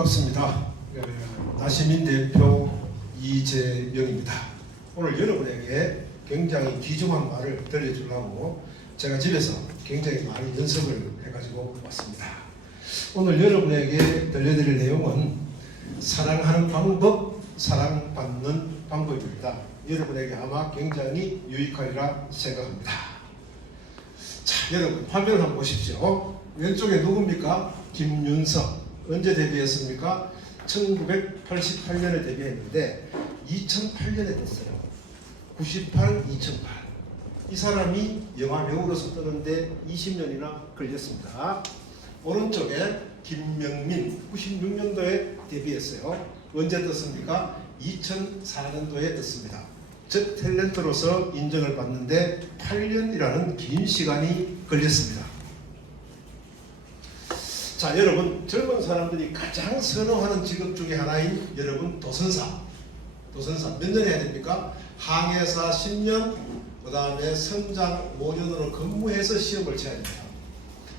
반갑습니다. 나시민 대표 이재명입니다. 오늘 여러분에게 굉장히 귀중한 말을 들려주려고 제가 집에서 굉장히 많은 연습을 해가지고 왔습니다. 오늘 여러분에게 들려드릴 내용은 사랑하는 방법, 사랑받는 방법입니다. 여러분에게 아마 굉장히 유익하리라 생각합니다. 자, 여러분 화면을 한번 보십시오. 왼쪽에 누굽니까? 김윤석. 언제 데뷔했습니까? 1988년에 데뷔했는데 2008년에 떴어요. 98, 2008. 이 사람이 영화 배우로서 뜨는데 20년이나 걸렸습니다. 오른쪽에 김명민 96년도에 데뷔했어요. 언제 떴습니까? 2004년도에 떴습니다. 즉 탤런트로서 인정을 받는데 8년이라는 긴 시간이 걸렸습니다. 자, 여러분 젊은 사람들이 가장 선호하는 직업 중에 하나인 여러분 도선사 몇 년 해야 됩니까? 항해사 10년, 그 다음에 성장 5년으로 근무해서 시험을 쳐야 됩니다.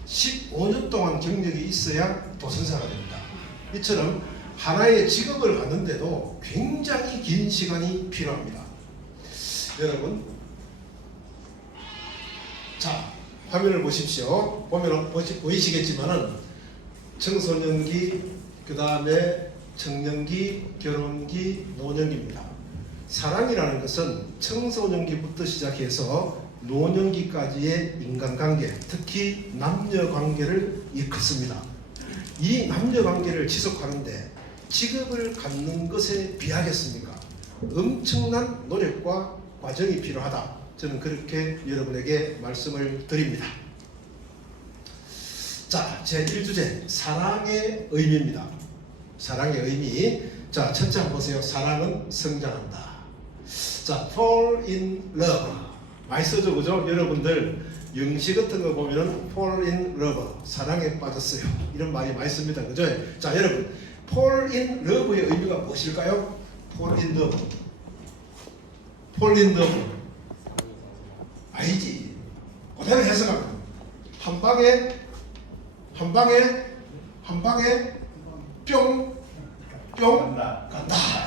15년 동안 경력이 있어야 도선사가 됩니다. 이처럼 하나의 직업을 갖는데도 굉장히 긴 시간이 필요합니다. 여러분, 자 화면을 보십시오. 보면 보이시겠지만은 청소년기, 그 다음에 청년기, 결혼기, 노년기입니다. 사랑이라는 것은 청소년기부터 시작해서 노년기까지의 인간관계, 특히 남녀관계를 일컫습니다. 이 남녀관계를 지속하는데 직업을 갖는 것에 비하겠습니까? 엄청난 노력과 과정이 필요하다. 저는 그렇게 여러분에게 말씀을 드립니다. 자, 제1주제 사랑의 의미입니다. 사랑의 의미. 자, 첫째 한번 보세요. 사랑은 성장한다. 자, fall in love. 많이 써죠, 그죠? 여러분들 영시 같은 거 보면은 fall in love, 사랑에 빠졌어요. 이런 말이 많이 씁니다, 그죠? 자, 여러분, fall in love의 의미가 무엇일까요? fall in love. fall in love. 아니지. 그대로 해석합니다. 한 방에 뿅 간다.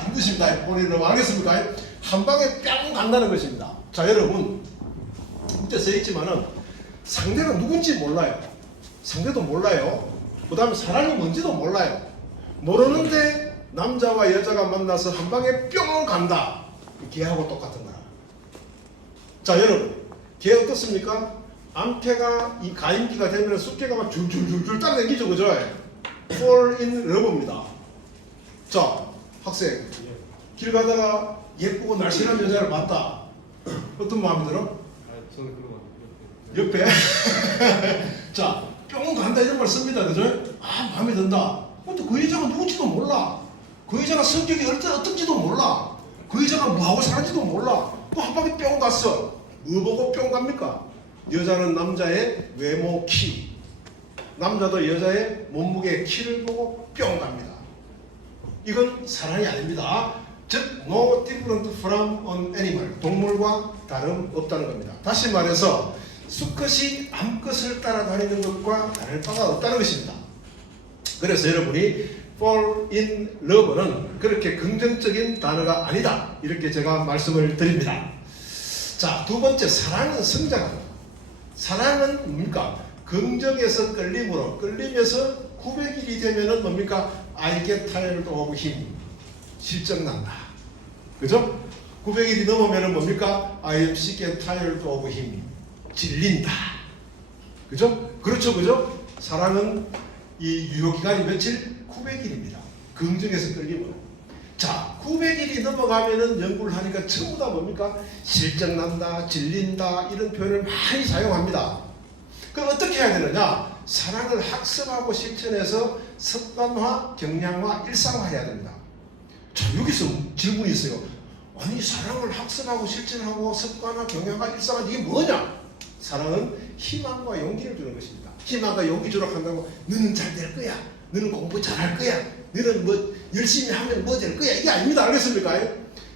이 뜻입니다. fall in love. 알겠습니까? 한 방에 뿅 간다는 것입니다. 자, 여러분, 밑에 써있지만은 상대가 누군지 몰라요. 상대도 몰라요. 그 다음에 사랑이 뭔지도 몰라요. 모르는데 남자와 여자가 만나서 한 방에 뿅 간다. 개하고 똑같은 거라. 자, 여러분, 개 어떻습니까? 암캐가 이 가임기가 되면 숫개가 막 줄줄줄줄 따라다니죠, 그죠? fall in love입니다. 자, 학생, 길 가다가 예쁘고 날씬한 여자를 봤다. 어떤 마음이 들어? 저는 그런 거 옆에 자, 뿅 간다 이런 말 씁니다, 그죠? 아, 마음에 든다. 근데 그 여자가 누군지도 몰라. 그 여자가 성격이 어떤지도 몰라. 그 여자가 뭐하고 사는지도 몰라. 그 한 방에 뿅 갔어. 뭐 보고 뿅 갑니까? 여자는 남자의 외모 키, 남자도 여자의 몸무게 키를 보고 뿅 갑니다. 이건 사랑이 아닙니다. 즉 no different from an animal, 동물과 다름없다는 겁니다. 다시 말해서 수컷이 암컷을 따라다니는 것과 다를 바가 없다는 것입니다. 그래서 여러분이 fall in love는 그렇게 긍정적인 단어가 아니다, 이렇게 제가 말씀을 드립니다. 자, 두 번째, 사랑은 성장합니다. 사랑은 뭡니까? 긍정에서 끌림으로, 끌리면서 900일이 되면은 뭡니까? I get tired of him, 실적난다. 그죠? 900일이 넘으면은 뭡니까? I am sick and tired of him, 질린다. 그죠? 그렇죠, 그죠? 사랑은 이 유효기간이 며칠? 900일입니다. 긍정에서 끌림으로. 자, 900일이 넘어가면은 연구를 하니까 전부 다 뭡니까? 실적난다, 질린다, 이런 표현을 많이 사용합니다. 그럼 어떻게 해야 되느냐? 사랑을 학습하고 실천해서 습관화, 경량화, 일상화해야 됩니다. 자, 여기서 질문이 있어요. 아니, 사랑을 학습하고 실천하고 습관화, 경량화, 일상화, 이게 뭐냐? 사랑은 희망과 용기를 주는 것입니다. 희망과 용기 주라 한다고 너는 잘 될 거야, 너는 공부 잘할 거야, 너는 뭐 열심히 하면 뭐 될 거야, 이게 아닙니다. 알겠습니까?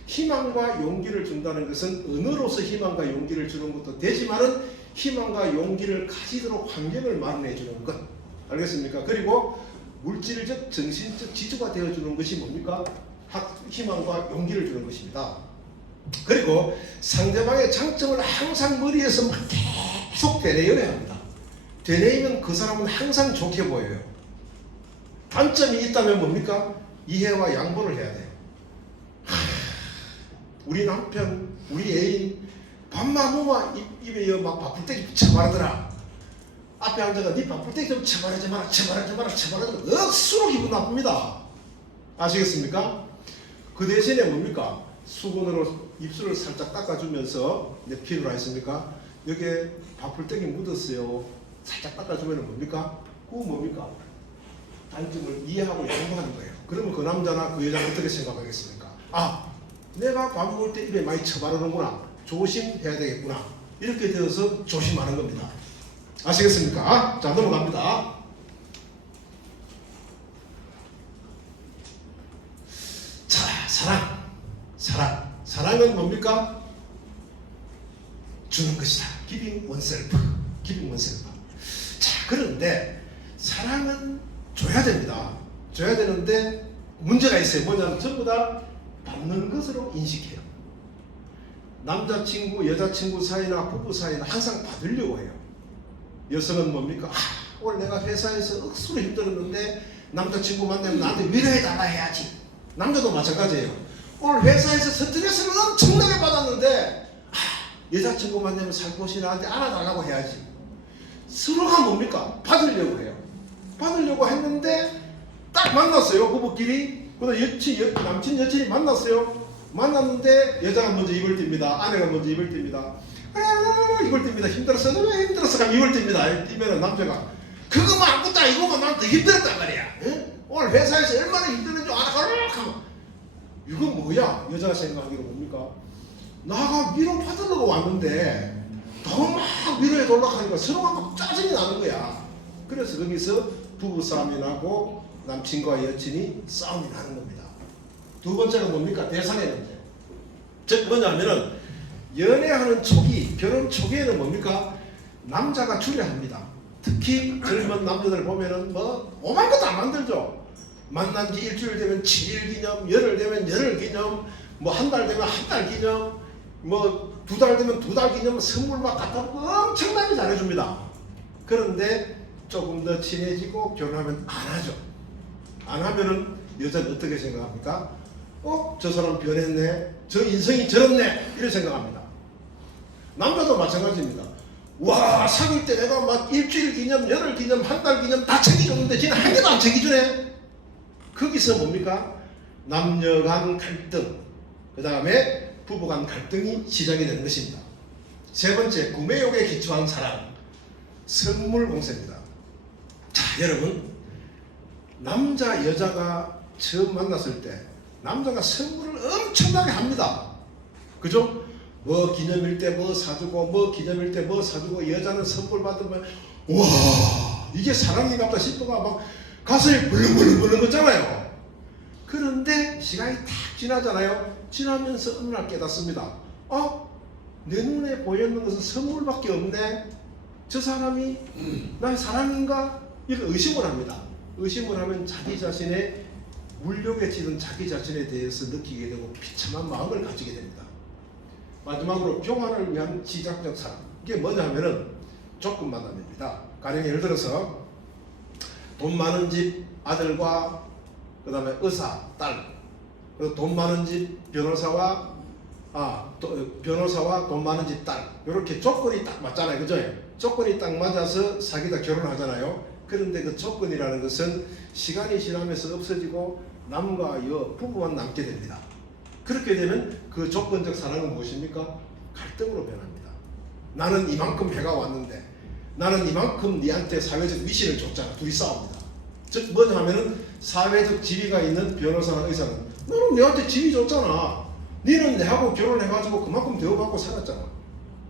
희망과 용기를 준다는 것은 언어로서 희망과 용기를 주는 것도 되지만은 희망과 용기를 가지도록 환경을 마련해 주는 것. 알겠습니까? 그리고 물질적, 정신적 지주가 되어주는 것이 뭡니까? 희망과 용기를 주는 것입니다. 그리고 상대방의 장점을 항상 머리에서 막 계속 되뇌어야 합니다. 되뇌이면 그 사람은 항상 좋게 보여요. 단점이 있다면 뭡니까? 이해와 양보를 해야 돼요. 우리 남편, 우리 애인 밥마무마 입에 막 밥풀떼기 쳐바르더라. 앞에 앉아가 네 밥풀떼기 좀 쳐바르지 마라, 쳐바르지 마라, 쳐바르지 마라. 억수로 기분 나쁩니다. 아시겠습니까? 그 대신에 뭡니까? 수건으로 입술을 살짝 닦아주면서 내 필요로 했습니까? 여기에 밥풀떼기 묻었어요. 살짝 닦아주면 뭡니까? 그거 뭡니까? 단점을 이해하고 양보하는 거예요. 그러면 그 남자나 그 여자는 어떻게 생각하겠습니까? 아, 내가 밥 먹을 때 입에 많이 쳐바르는구나. 조심해야 되겠구나. 이렇게 되어서 조심하는 겁니다. 아시겠습니까? 자, 넘어갑니다. 자, 사랑은 뭡니까? 주는 것이다. Giving oneself. 자, 그런데 사랑은 줘야 됩니다. 줘야 되는데 문제가 있어요. 뭐냐면 전부 다 받는 것으로 인식해요. 남자친구, 여자친구 사이나 부부 사이는 항상 받으려고 해요. 여성은 뭡니까? 오늘 내가 회사에서 억수로 힘들었는데 남자친구 만나면 나한테 위로해달라 해야지. 남자도 마찬가지예요. 오늘 회사에서 스트레스를 엄청나게 받았는데 여자친구 만나면 살포시 나한테 안아달라고 해야지. 서로가 뭡니까? 받으려고 해요. 받으려고 했는데 딱 만났어요. 부부끼리. 그다음 남친 여친이 만났어요. 만났는데 여자가 먼저 입을 띱니다. 아내가 먼저 입을 띱니다. 입을 띱니다. 힘들었어. 왜 힘들었어? 하면 입을 띱니다. 띄면 남자가 그거만 아무것도 아니고 난 더 힘들었단 말이야. 응? 오늘 회사에서 얼마나 힘들었는지 알아. 이건 뭐야? 여자가 생각하기로 뭡니까? 나가 위로 받으려고 왔는데 더 막 위로해 달라고 하니까 서로가 막 짜증이 나는 거야. 그래서 거기서 부부싸움이 나고 남친과 여친이 싸움이 나는 겁니다. 두 번째는 뭡니까? 대상의 문제. 즉 뭐냐면은 연애하는 초기, 결혼 초기에는 뭡니까? 남자가 줄여 합니다. 특히 젊은 남자들 보면은 뭐 오만 것도 안 만들죠. 만난 지 일주일 되면 7일 기념, 열흘 되면 열흘 기념, 뭐 한 달 되면 한 달 기념, 뭐 두 달 되면 두 달 기념 선물 막 갖다 놓고 엄청나게 잘해줍니다. 그런데 조금 더 친해지고 결혼하면 안 하죠. 안 하면은 여자는 어떻게 생각합니까? 저 사람 변했네, 저 인성이 저렇네, 이렇게 생각합니다. 남자도 마찬가지입니다. 와, 사귈 때 내가 막 일주일 기념, 열흘 기념, 한 달 기념 다 챙겨줬는데 쟤는 한 개도 안 챙겨주네. 거기서 뭡니까? 남녀 간 갈등, 그 다음에 부부 간 갈등이 시작이 되는 것입니다. 세 번째, 구매욕에 기초한 사랑, 선물 공세입니다. 자, 여러분, 남자 여자가 처음 만났을 때 남자가 선물을 엄청나게 합니다. 그죠? 뭐 기념일 때 뭐 사주고, 뭐 기념일 때 뭐 사주고, 여자는 선물 받으면 와, 이게 사랑인가 보다 싶어가 막 가슴이 벌렁벌렁 부는 거잖아요. 그런데 시간이 탁 지나잖아요. 지나면서 어느 날 깨닫습니다. 내 눈에 보였는 것은 선물밖에 없네. 저 사람이 나의 사랑인가? 이런 의심을 합니다. 의심을 하면 자기 자신의 물욕에 찌든 자기 자신에 대해서 느끼게 되고 비참한 마음을 가지게 됩니다. 마지막으로 교환을 위한 시작적 사랑. 이게 뭐냐면은 조건 만남입니다. 가령 예를 들어서 돈 많은 집 아들과 그 다음에 의사 딸, 그리고 돈 많은 집 변호사와 돈 많은 집 딸, 이렇게 조건이 딱 맞잖아요. 그죠? 조건이 딱 맞아서 사귀다 결혼하잖아요. 그런데 그 조건이라는 것은 시간이 지나면서 없어지고 남과 여 부부만 남게 됩니다. 그렇게 되면 그 조건적 사랑은 무엇입니까? 갈등으로 변합니다. 나는 이만큼 해가 왔는데, 나는 이만큼 니한테 사회적 위신을 줬잖아. 둘이 싸웁니다. 즉 뭐냐 하면은 사회적 지위가 있는 변호사나 의사는 너는 내한테 지위 줬잖아. 니는 내하고 결혼해가지고 그만큼 대우받고 살았잖아.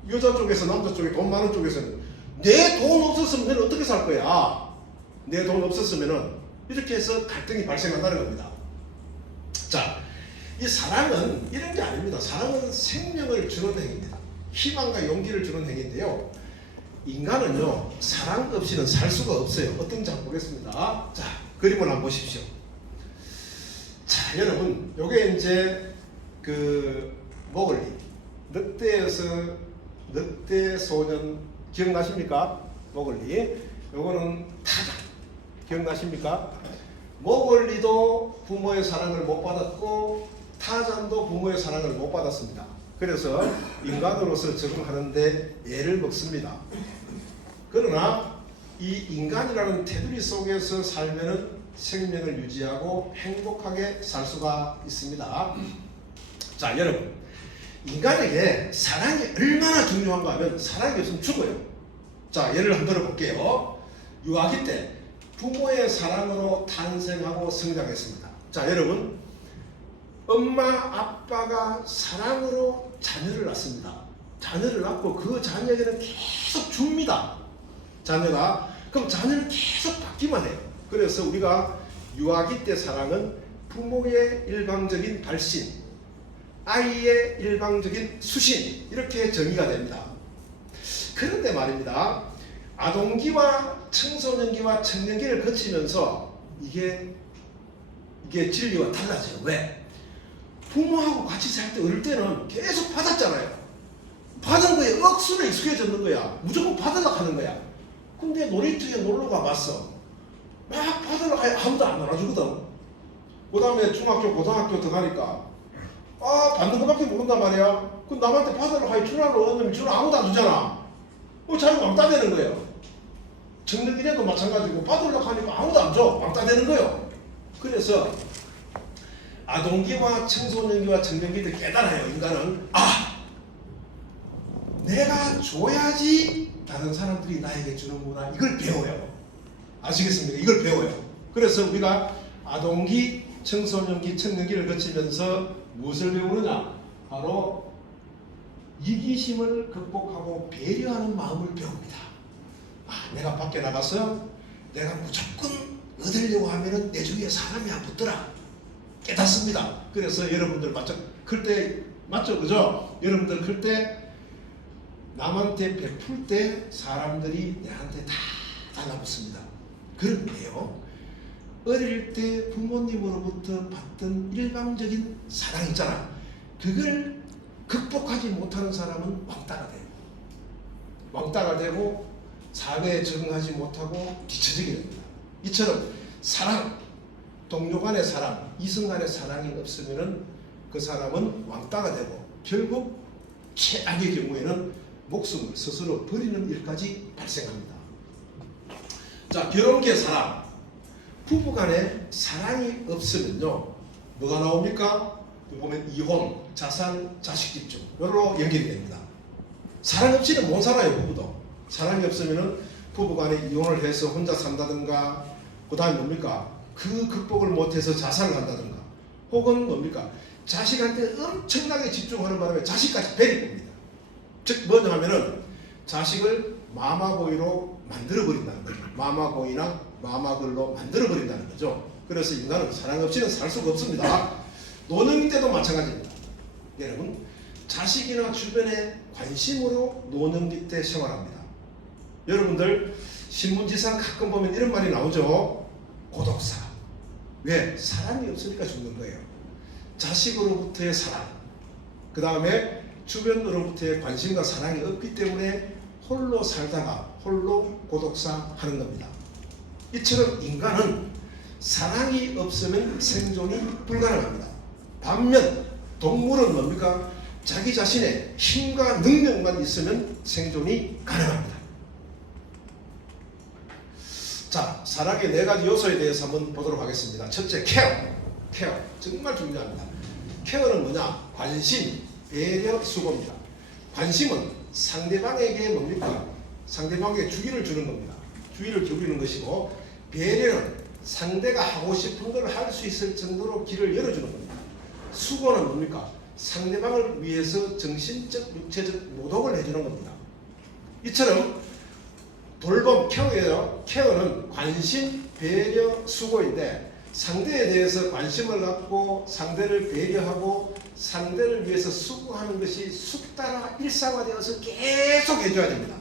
여자 쪽에서 남자 쪽에 돈 많은 쪽에서는 내 돈 없었으면 너는 어떻게 살 거야? 내 돈 없었으면은 이렇게 해서 갈등이 발생한다는 겁니다. 자, 이 사랑은 이런 게 아닙니다. 사랑은 생명을 주는 행위입니다. 희망과 용기를 주는 행위인데요. 인간은요, 사랑 없이는 살 수가 없어요. 어떤지 한번 보겠습니다. 자, 그림을 한번 보십시오. 자, 여러분, 요게 이제 그 모글리, 늑대에서 늑대 소년 기억나십니까? 모글리. 요거는 타자. 기억나십니까? 모글리도 부모의 사랑을 못 받았고 타잔도 부모의 사랑을 못 받았습니다. 그래서 인간으로서 적응하는데 애를 먹습니다. 그러나 이 인간이라는 테두리 속에서 살면은 생명을 유지하고 행복하게 살 수가 있습니다. 자, 여러분, 인간에게 사랑이 얼마나 중요한가 하면 사랑이 없으면 죽어요. 자, 예를 한번 들어볼게요. 유아기 때 부모의 사랑으로 탄생하고 성장했습니다. 자, 여러분, 엄마 아빠가 사랑으로 자녀를 낳습니다. 자녀를 낳고 그 자녀에게는 계속 줍니다. 자녀가. 그럼 자녀는 계속 받기만 해요. 그래서 우리가 유아기 때 사랑은 부모의 일방적인 발신, 아이의 일방적인 수신, 이렇게 정의가 됩니다. 그런데 말입니다, 아동기와 청소년기와 청년기를 거치면서 이게 진리가 달라져요. 왜? 부모하고 같이 살 때 어릴 때는 계속 받았잖아요. 받은 거에 억수로 익숙해졌는 거야. 무조건 받으려고 하는 거야. 근데 놀이터에 놀러 가봤어. 막 받으려고 하면 아무도 안 놀아주거든. 그 다음에 중학교, 고등학교 들어가니까 받는 것밖에 모른단 말이야. 그 남한테 받으려고 하면 주라고 하면 주라 아무도 안 주잖아. 자기가 왕따 되는 거예요. 청년기에도 마찬가지고 받으려고 하니까 아무도 안 줘. 왕따 되는 거예요. 그래서 아동기와 청소년기와 청년기도 깨달아요. 인간은 내가 줘야지 다른 사람들이 나에게 주는구나. 이걸 배워요. 아시겠습니까? 이걸 배워요. 그래서 우리가 아동기, 청소년기, 청년기를 거치면서 무엇을 배우느냐? 바로 이기심을 극복하고 배려하는 마음을 배웁니다. 내가 밖에 나가서 내가 무조건 얻으려고 하면은 내 주위에 사람이 안 붙더라. 깨닫습니다. 그래서 여러분들 클 때 맞죠? 그죠? 여러분들 클 때 남한테 베풀 때 사람들이 내한테 다 달라붙습니다. 그런데요, 어릴 때 부모님으로부터 받던 일방적인 사랑 있잖아. 그걸 극복하지 못하는 사람은 왕따가 돼요. 왕따가 되고 사회에 적응하지 못하고 뒤처지게 됩니다. 이처럼 사랑, 동료 간의 사랑, 이성 간의 사랑이 없으면 그 사람은 왕따가 되고 결국 최악의 경우에는 목숨을 스스로 버리는 일까지 발생합니다. 자, 결혼계 사랑. 부부 간에 사랑이 없으면요, 뭐가 나옵니까? 보면 이혼, 자살, 자식 집중, 여기로 연결이 됩니다. 사랑 없이는 못 살아요, 부부도. 사랑이 없으면은 부부 간에 이혼을 해서 혼자 산다든가, 그 다음에 뭡니까? 그 극복을 못해서 자살을 한다든가, 혹은 뭡니까? 자식한테 엄청나게 집중하는 바람에 자식까지 베리봅니다. 즉 뭐냐 하면은 자식을 마마보이로 만들어버린다는 거죠. 마마보이나 마마걸로 만들어버린다는 거죠. 그래서 인간은 사랑 없이는 살 수가 없습니다. 노년 때도 마찬가지입니다. 여러분, 자식이나 주변의 관심으로 노년기 때 생활합니다. 여러분들 신문지상 가끔 보면 이런 말이 나오죠. 고독사. 왜? 사랑이 없으니까 죽는 거예요. 자식으로부터의 사랑, 그 다음에 주변으로부터의 관심과 사랑이 없기 때문에 홀로 살다가 홀로 고독사 하는 겁니다. 이처럼 인간은 사랑이 없으면 생존이 불가능합니다. 반면 동물은 뭡니까? 자기 자신의 힘과 능력만 있으면 생존이 가능합니다. 자, 사랑의 4가지 요소에 대해서 한번 보도록 하겠습니다. 첫째, 케어. 정말 중요합니다. 케어는 뭐냐? 관심, 배려, 수고입니다. 관심은 상대방에게 뭡니까? 상대방에게 주의를 주는 겁니다. 주의를 기울이는 것이고, 배려는 상대가 하고 싶은 걸 할 수 있을 정도로 길을 열어주는 겁니다. 수고는 뭡니까? 상대방을 위해서 정신적, 육체적 노동을 해주는 겁니다. 이처럼 돌봄, 케어예요. 케어는 관심, 배려, 수고인데 상대에 대해서 관심을 갖고 상대를 배려하고 상대를 위해서 수고하는 것이 숫따라 일상화되어서 계속 해줘야 됩니다.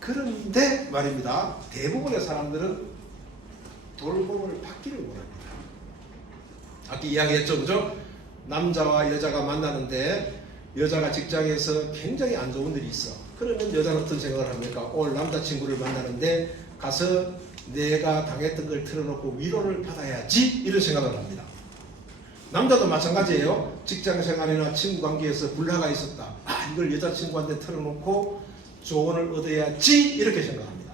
그런데 말입니다, 대부분의 사람들은 돌봄을 받기를 원합니다. 아까 이야기했죠, 그죠? 남자와 여자가 만나는데 여자가 직장에서 굉장히 안 좋은 일이 있어. 그러면 여자는 어떤 생각을 합니까? 오늘 남자친구를 만나는데 가서 내가 당했던 걸 틀어놓고 위로를 받아야지, 이런 생각을 합니다. 남자도 마찬가지예요. 직장생활이나 친구관계에서 불화가 있었다. 이걸 여자친구한테 틀어놓고 조언을 얻어야지, 이렇게 생각합니다.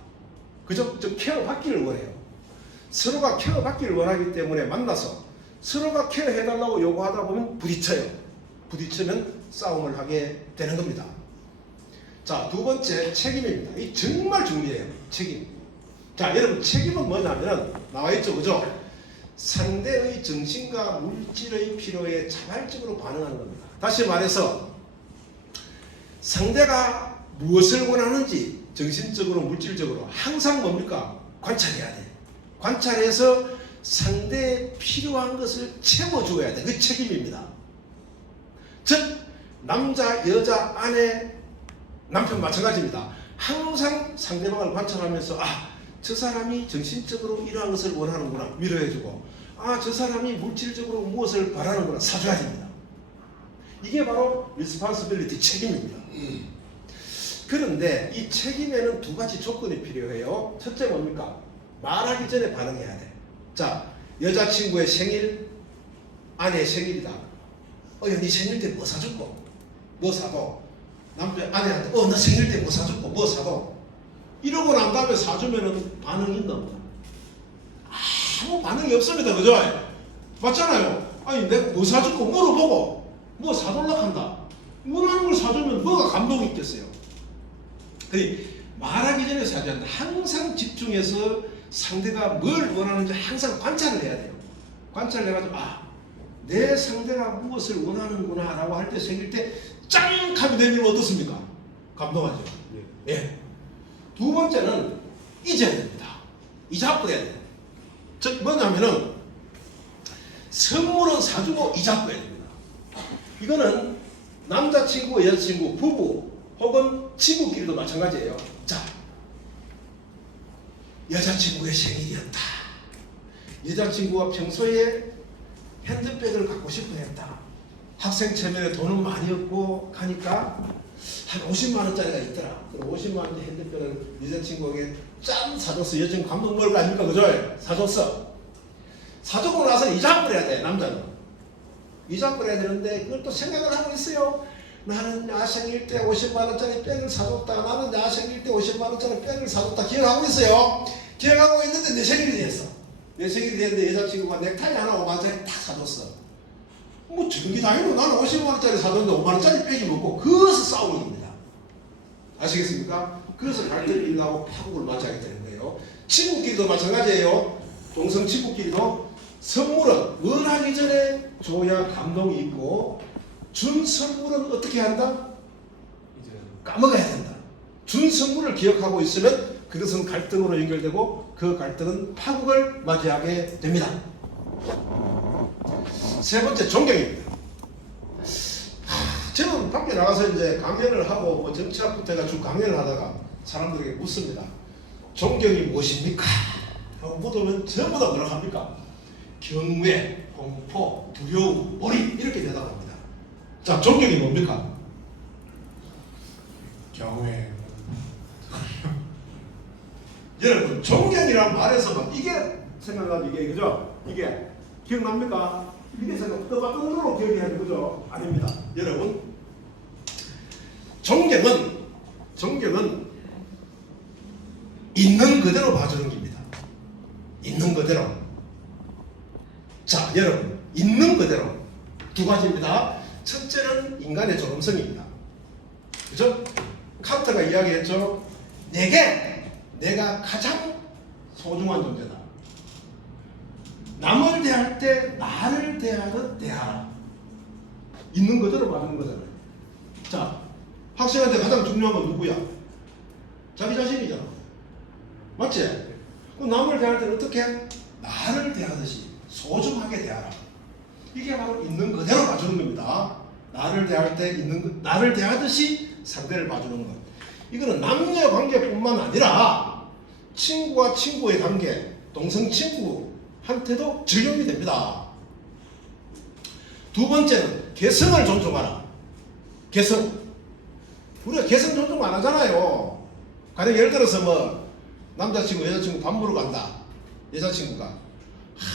그죠? 좀 케어받기를 원해요. 서로가 케어받기를 원하기 때문에 만나서 서로가 케어해달라고 요구하다 보면 부딪혀요. 부딪히면 싸움을 하게 되는 겁니다. 자, 두 번째, 책임입니다. 이 정말 중요해요. 책임. 자, 여러분, 책임은 뭐냐면 나와있죠, 그죠? 상대의 정신과 물질의 필요에 자발적으로 반응하는 겁니다. 다시 말해서 상대가 무엇을 원하는지 정신적으로 물질적으로 항상 뭡니까? 관찰해야 돼. 관찰해서 상대에 필요한 것을 채워줘야 돼. 그게 책임입니다. 즉 남자, 여자, 아내, 남편 마찬가지입니다. 항상 상대방을 관찰하면서 저 사람이 정신적으로 이러한 것을 원하는구나, 위로해주고, 저 사람이 물질적으로 무엇을 바라는구나, 사줘야 됩니다. 이게 바로 responsibility, 책임입니다. 그런데 이 책임에는 두 가지 조건이 필요해요. 첫째 뭡니까? 말하기 전에 반응해야 돼. 자, 여자친구의 생일, 아내의 생일이다. 야, 네 생일 때 뭐 사줬고? 뭐 사도? 남자, 아내한테 나 생일 때 뭐 사줬고? 뭐 사도? 이러고 난 다음에 사주면은 반응이 있나 보다. 아무 반응이 없습니다. 그죠? 맞잖아요. 아니, 내가 뭐 사줬고 물어보고 뭐 사달라고 한다. 원하는 걸 사주면 뭐가 감동이 있겠어요? 말하기 전에 사줘야 한다. 항상 집중해서 상대가 뭘 원하는지 항상 관찰을 해야 돼요. 관찰을 해가지고 내 상대가 무엇을 원하는구나 라고 할 때, 생길 때 짱! 하게 되면 어떻습니까? 감동하죠. 예. 두 번째는 잊어야 됩니다. 잊어버려야 돼요. 즉 뭐냐면은 선물은 사주고 잊어버려야 됩니다. 이거는 남자친구, 여자친구, 부부 혹은 친구끼리도 마찬가지예요. 자, 여자친구의 생일이었다. 여자친구가 평소에 핸드백을 갖고 싶어 했다. 학생 체면에 돈은 많이 없고 하니까 한 50만 원짜리가 있더라. 그럼 50만 원짜리 핸드백을 여자친구에게 짠 사줬어. 여자친구 감동 먹을 거 아닙니까? 그죠? 사줬어. 사주고 나서 잊어버려야 돼. 남자는 잊어버려야 되는데 그걸 또 생각을 하고 있어요. 나는 나 생일 때 50만 원짜리 백을 사줬다. 나는 나 생일 때 50만 원짜리 백을 사줬다. 기억하고 있어요. 기억하고 있는데 내 생일이 됐어. 내 생일이 됐는데 여자친구가 넥타이 하나 5만 원짜리 딱 사줬어. 뭐 전기다니로 나는 50만 원짜리 사줬는데 5만 원짜리 백이 먹고, 그것을 싸우는 겁니다. 아시겠습니까? 그래서 갈등이 일어나고 파국을 맞이하게 되는 거예요. 친구끼리도 마찬가지예요. 동성 친구끼리도 선물은 원하기 전에 줘야 감동이 있고, 준 선물은 어떻게 한다? 이제 까먹어야 된다. 준 선물을 기억하고 있으면 그것은 갈등으로 연결되고 그 갈등은 파국을 맞이하게 됩니다. 세 번째, 존경입니다. 저는 밖에 나가서 이제 강연을 하고 뭐 정치학부터 해가지고 강연을 하다가 사람들에게 묻습니다. 존경이 무엇입니까? 하고 묻으면 전부 다 뭐라고 합니까? 경외, 공포, 두려움, 몰입, 이렇게 대답합니다. 자, 존경이 뭡니까? 경외. 여러분, 존경이란 말에서 막 이게 생각나죠? 이게, 그죠? 이게 기억납니까? 이게 생각, 떠받으로 기억이 하는 거죠? 아닙니다. 여러분, 존경은 있는 그대로 봐주는 겁니다. 있는 그대로. 자, 여러분, 있는 그대로 두 가지입니다. 첫째는 인간의 존엄성입니다. 그죠? 칸트가 이야기했죠. 내가 가장 소중한 존재다. 남을 대할 때 나를 대하듯 대하라. 있는 그대로 봐주는 거잖아요. 자, 학생한테 가장 중요한 건 누구야? 자기 자신이잖아. 맞지? 그럼 남을 대할 때는 어떻게? 나를 대하듯이 소중하게 대하라. 이게 바로 있는 그대로 봐주는 겁니다. 나를 대할 때 나를 대하듯이 상대를 봐주는 것. 이거는 남녀 관계뿐만 아니라 친구와 친구의 관계, 동성 친구한테도 적용이 됩니다. 두 번째는 개성을 존중하라. 개성. 우리가 개성 존중 안 하잖아요. 가령 예를 들어서 뭐 남자친구 여자친구 밥 먹으러 간다. 여자친구가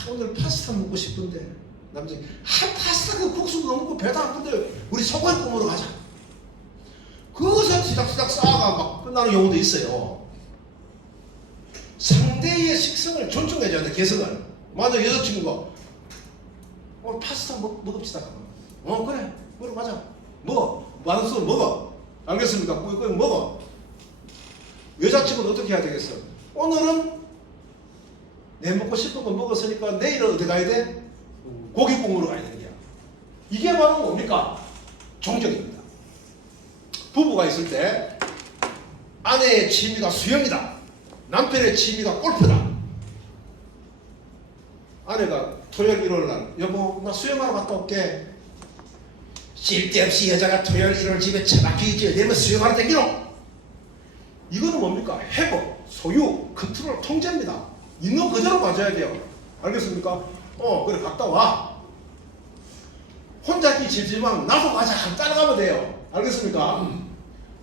오늘 파스타 먹고 싶은데 남자친구 파스타 그 국수도 너무 배도 안 고픈데 우리 소고기 구우러 가자. 그것을 시작시작 쌓아가 막 끝나는 경우도 있어요. 상대의 식성을 존중해줘야 돼. 개성을. 맞아. 여자친구가 오늘 파스타 먹읍시다. 그래 먹으러 가자. 많은 수 먹어. 알겠습니까? 꾸역꾸역 먹어. 여자친구는 어떻게 해야 되겠어? 오늘은 내 먹고 싶은 거 먹었으니까 내일은 어디 가야 돼? 고기 구우러 가야 되는 거야. 이게 바로 뭡니까? 존경입니다. 부부가 있을 때 아내의 취미가 수영이다. 남편의 취미가 골프다. 아내가 토요일 일요일 날 여보 나 수영하러 갔다 올게. 쓸데없이 여자가 토요일 일요일 집에 처박혀 있지 내면 수영하러 댕기노. 이거는 뭡니까? 회복, 소유, 컨트롤, 통제입니다. 있는 그대로 가져야 돼요. 알겠습니까? 그래 갔다 와. 혼자 있기 싫지만 나도 가자 하면 따라가면 돼요. 알겠습니까?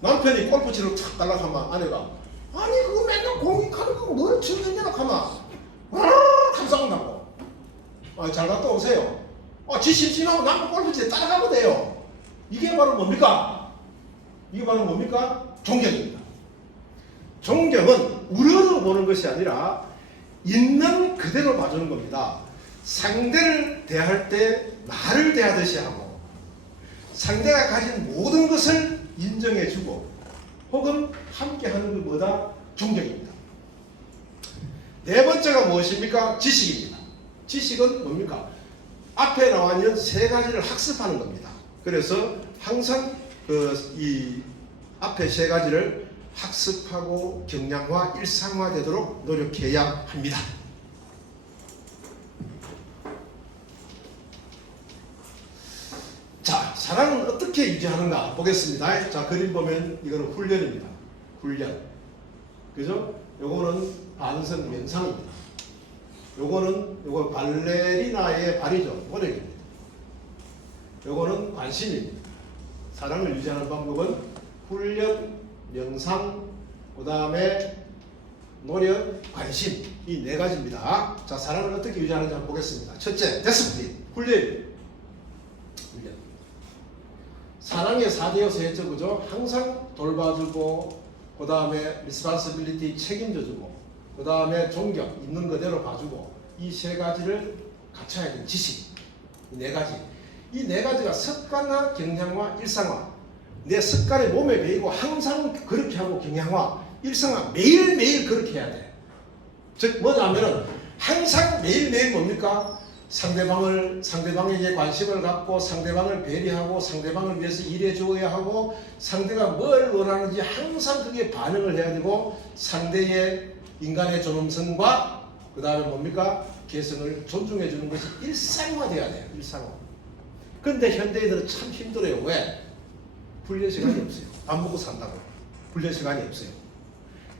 남편이 골프 치러 탁 달라가면 아내가 아니 그거 맨날 공이 가는 거 뭘 치느냐 하면 감싸운다고. 잘 갔다 오세요. 지 심심하고 남편 골프 치러 따라가면 돼요. 이게 바로 뭡니까? 이게 바로 뭡니까? 존경입니다. 존경은 우러러 보는 것이 아니라 있는 그대로 봐주는 겁니다. 상대를 대할 때 나를 대하듯이 하고 상대가 가진 모든 것을 인정해주고 혹은 함께하는 것보다 존경입니다. 네 번째가 무엇입니까? 지식입니다. 지식은 뭡니까? 앞에 나와 있는 세 가지를 학습하는 겁니다. 그래서 항상 이 앞에 세 가지를 학습하고 경량화, 일상화되도록 노력해야 합니다. 자, 사랑은 어떻게 유지하는가 보겠습니다. 자, 그림 보면 이거는 훈련입니다. 훈련. 그죠? 요거는 반성 명상입니다. 요거 발레리나의 발이죠. 노력입니다. 요거는 관심입니다. 사랑을 유지하는 방법은 훈련, 명상, 그 다음에 노력, 관심 이 네 가지입니다. 자, 사랑을 어떻게 유지하는지 한번 보겠습니다. 첫째, 디스플린, 훈련. 사랑의 4대 요소 했죠, 그죠? 항상 돌봐주고, 그 다음에 responsibility 책임져주고, 그 다음에 존경 있는 그대로 봐주고, 이 세 가지를 갖춰야 되는 지식, 이 네 가지. 이 네 가지가 습관화, 경량화, 일상화. 내 습관에 몸에 배이고 항상 그렇게 하고 경량화, 일상화 매일매일 그렇게 해야 돼. 즉 뭐냐면은 항상 매일매일 뭡니까? 상대방에게 관심을 갖고 상대방을 배려하고 상대방을 위해서 일해 주어야 하고 상대가 뭘 원하는지 항상 그게 반응을 해야 되고 상대의 인간의 존엄성과 그 다음에 뭡니까? 개성을 존중해 주는 것이 일상화돼야 돼요. 일상화. 근데 현대인들은 참 힘들어요. 왜? 훈련 시간이 없어요. 안 먹고 산다고. 훈련 시간이 없어요.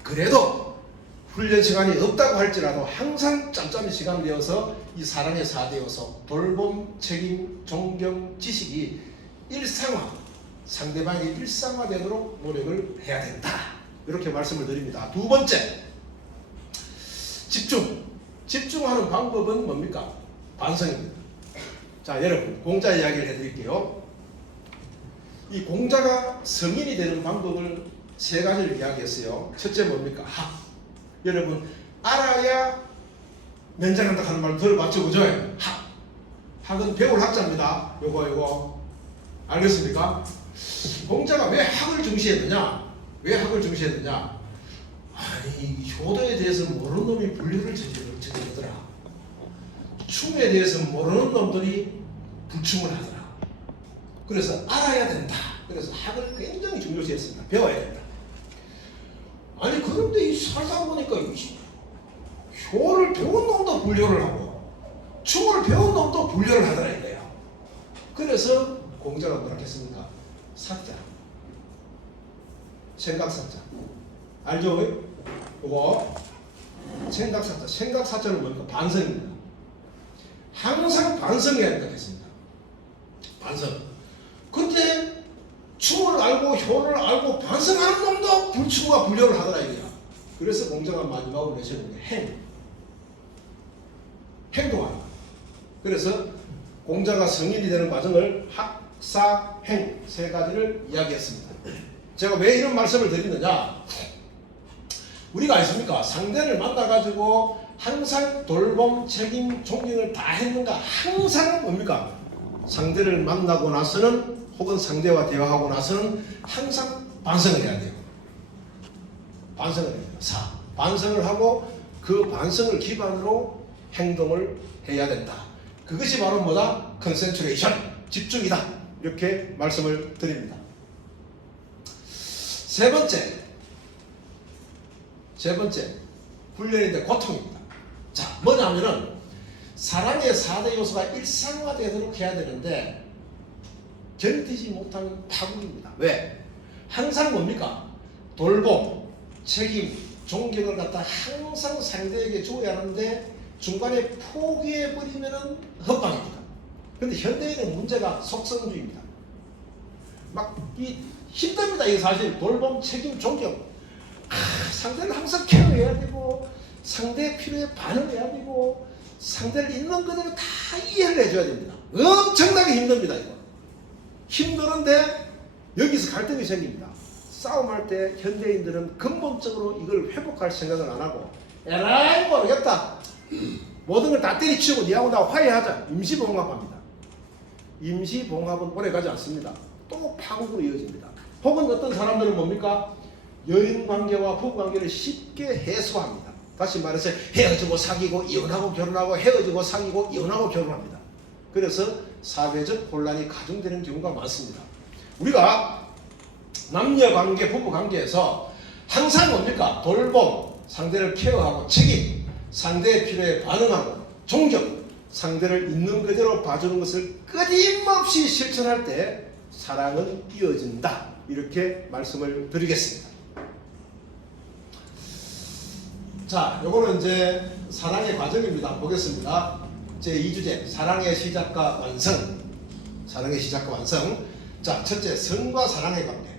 그래도 훈련 시간이 없다고 할지라도 항상 짬짬이 시간을 내어서 이 사랑의 4대 요소 돌봄, 책임, 존경, 지식이 일상화, 상대방이 일상화되도록 노력을 해야 된다. 이렇게 말씀을 드립니다. 두 번째, 집중. 집중하는 방법은 뭡니까? 반성입니다. 자, 여러분 공자 이야기를 해드릴게요. 이 공자가 성인이 되는 방법을 세 가지를 이야기했어요. 첫째 뭡니까? 학. 여러분 알아야 면장한다 하는 말 들어봤죠? 그죠? 학. 학은 배울 학자입니다. 요거 알겠습니까? 공자가 왜 학을 중시했느냐? 왜 학을 중시했느냐? 아니 효도에 대해서 모르는 놈이 불효를 저지르더라. 춤에 대해서 모르는 놈들이 불춤을 하더라. 그래서 알아야 된다. 그래서 학을 굉장히 중요시했습니다. 배워야 된다. 아니 그런데 이 살다 보니까 효를 배운 놈도 불효를 하고 춤을 배운 놈도 불효를 하더라 이거야. 그래서 공자가 뭐라 했습니까? 사자. 생각사자. 알죠? 이거 생각사자. 생각사자는 뭡니까? 반성입니다. 항상 반성해야 한다고 했습니다. 반성. 근데 충을 알고 효를 알고 반성하는 놈도 불충과 불효를 하더라 이거야. 그래서 공자가 마지막으로 내세우는 게 행동하라. 그래서 공자가 성인이 되는 과정을 학사, 행 세 가지를 이야기했습니다. 제가 왜 이런 말씀을 드리느냐? 우리가 아십니까? 상대를 만나가지고 항상 돌봄, 책임, 존경을 다 했는가? 항상 뭡니까? 상대를 만나고 나서는 혹은 상대와 대화하고 나서는 항상 반성을 해야 돼요. 반성을 해야 돼요. 반성을 하고 그 반성을 기반으로 행동을 해야 된다. 그것이 바로 뭐다? 컨센트레이션, 집중이다. 이렇게 말씀을 드립니다. 세 번째 훈련인데 고통입니다. 자, 뭐냐면은 사랑의 4대 요소가 일상화되도록 해야 되는데 견디지 못하는 파국입니다. 왜? 항상 뭡니까? 돌봄, 책임, 존경을 갖다 항상 상대에게 줘야 하는데 중간에 포기해버리면은 헛방입니다. 근데 현대인의 문제가 속성주의입니다. 막 힘듭니다. 이게 사실 돌봄, 책임, 존경. 상대를 항상 케어해야 되고 상대의 필요에 반응해야 되고 상대를 있는 그대로 다 이해를 해줘야 됩니다. 엄청나게 힘듭니다. 이거 힘드는데 여기서 갈등이 생깁니다. 싸움할 때 현대인들은 근본적으로 이걸 회복할 생각을 안 하고 에라이 모르겠다, 모든 걸 다 때리치우고 니하고 나 화해하자, 임시봉합합니다. 임시봉합은 오래가지 않습니다. 또 파국으로 이어집니다. 혹은 어떤 사람들은 뭡니까? 여인관계와 부부관계를 쉽게 해소합니다. 다시 말해서 헤어지고 사귀고 이혼하고 결혼하고 헤어지고 사귀고 이혼하고 결혼합니다. 그래서 사회적 혼란이 가중되는 경우가 많습니다. 우리가 남녀관계, 부부관계에서 항상 뭡니까? 돌봄, 상대를 케어하고 책임, 상대의 필요에 반응하고 존경, 상대를 있는 그대로 봐주는 것을 끊임없이 실천할 때 사랑은 이어진다. 이렇게 말씀을 드리겠습니다. 자, 요거는 이제 사랑의 과정입니다. 보겠습니다. 제2주제 사랑의 시작과 완성. 사랑의 시작과 완성. 자, 첫째, 성과 사랑의 관계.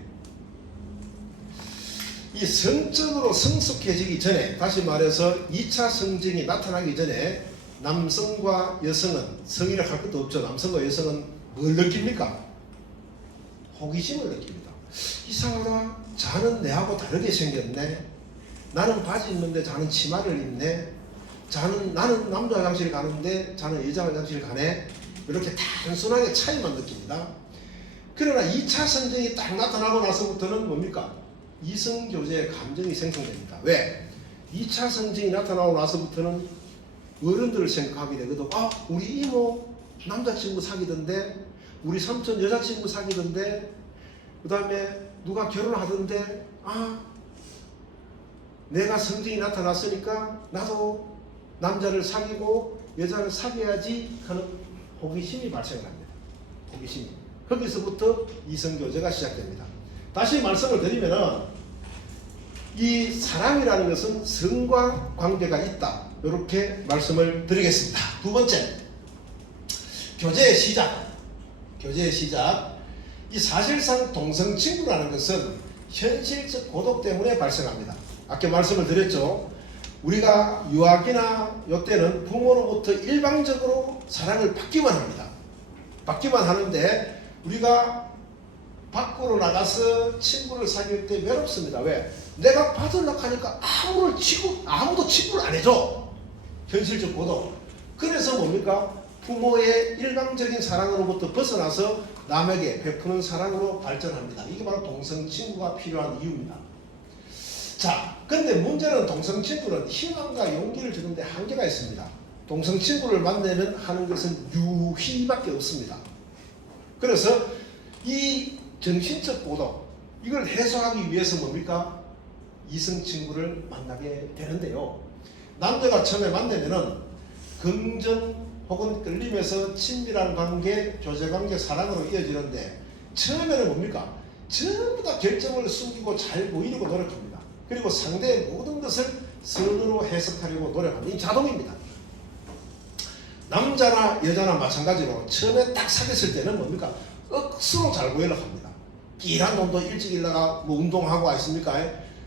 이 성적으로 성숙해지기 전에, 다시 말해서 2차 성징이 나타나기 전에 남성과 여성은, 성이라 할 것도 없죠. 남성과 여성은 뭘 느낍니까? 호기심을 느낍니다. 이상하다. 자는 내하고 다르게 생겼네. 나는 바지 입는데 자는 치마를 입네. 나는 남자 화장실 가는데 자는 여자 화장실 가네. 이렇게 단순하게 차이만 느낍니다. 그러나 2차 성징이 딱 나타나고 나서부터는 뭡니까? 이성교제의 감정이 생성됩니다. 왜? 2차 성징이 나타나고 나서부터는 어른들을 생각하게 되거든. 우리 이모 남자친구 사귀던데, 우리 삼촌 여자친구 사귀던데, 그 다음에 누가 결혼하던데, 내가 성징이 나타났으니까 나도 남자를 사귀고 여자를 사귀어야지 하는 호기심이 발생합니다. 호기심이. 거기서부터 이성교제가 시작됩니다. 다시 말씀을 드리면은 이 사랑이라는 것은 성과 관계가 있다. 이렇게 말씀을 드리겠습니다. 두 번째, 교제의 시작. 교제의 시작. 이 사실상 동성친구라는 것은 현실적 고독 때문에 발생합니다. 아까 말씀을 드렸죠. 우리가 유학이나 이때는 부모로부터 일방적으로 사랑을 받기만 합니다. 받기만 하는데 우리가 밖으로 나가서 친구를 사귈 때 외롭습니다. 왜? 내가 받으려고 하니까 아무도 친구를 안 해줘. 현실적 고독. 그래서 뭡니까? 부모의 일방적인 사랑으로부터 벗어나서 남에게 베푸는 사랑으로 발전합니다. 이게 바로 동성친구가 필요한 이유입니다. 자, 근데 문제는 동성친구는 희망과 용기를 주는데 한계가 있습니다. 동성친구를 만나면 하는 것은 유희밖에 없습니다. 그래서 이 정신적 고독, 이걸 해소하기 위해서 뭡니까? 이성친구를 만나게 되는데요. 남자가 처음에 만나면은 긍정 혹은 끌림에서 친밀한 관계, 교제관계, 사랑으로 이어지는데 처음에는 뭡니까? 전부 다 결정을 숨기고 잘 보이려고 노력합니다. 그리고 상대의 모든 것을 선으로 해석하려고 노력하는 이 자동입니다. 남자나 여자나 마찬가지로 처음에 딱 사귀었을 때는 뭡니까? 억수로 잘 보이려고 합니다. 일한 놈도 일찍 일나가 뭐 운동하고 왔습니까?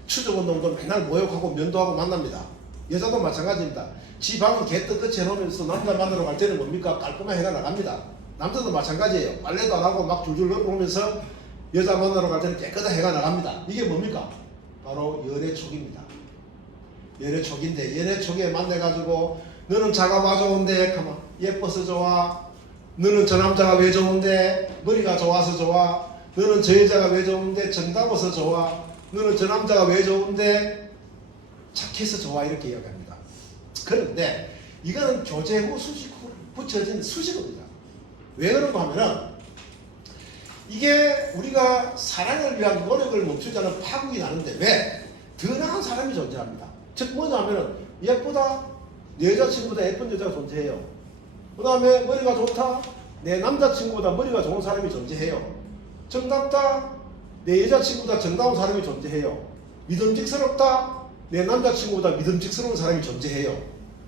추적 운동도 맨날 모욕하고 면도하고 만납니다. 여자도 마찬가지입니다. 지 방은 개떡같이 해놓으면서 남자 만나러 갈 때는 뭡니까? 깔끔하게 해가 나갑니다. 남자도 마찬가지예요. 빨래도 안 하고 막 줄줄 넣으면서 여자 만나러 갈 때는 깨끗하게 해가 나갑니다. 이게 뭡니까? 바로 연애 촉입니다. 연애 촉인데 연애 촉에 만나가지고 너는 자가 와 좋은데 가만 예뻐서 좋아. 너는 저 남자가 왜 좋은데 머리가 좋아서 좋아. 너는 저 여자가 왜 좋은데 정다워서 좋아. 너는 저 남자가 왜 좋은데 착해서 좋아. 이렇게 이야기합니다. 그런데 이거는 교제 후 수식 후 붙여진 수식어입니다. 왜 그런가 하면은 이게 우리가 사랑을 위한 노력을 멈추지 않은 파국이 나는데 왜? 더 나은 사람이 존재합니다. 즉 뭐냐 하면은 예쁘다. 내 여자친구보다 예쁜 여자가 존재해요. 그 다음에 머리가 좋다. 내 남자친구보다 머리가 좋은 사람이 존재해요. 정답다. 내 여자친구보다 정다운 사람이 존재해요. 믿음직스럽다. 내 남자친구보다 믿음직스러운 사람이 존재해요.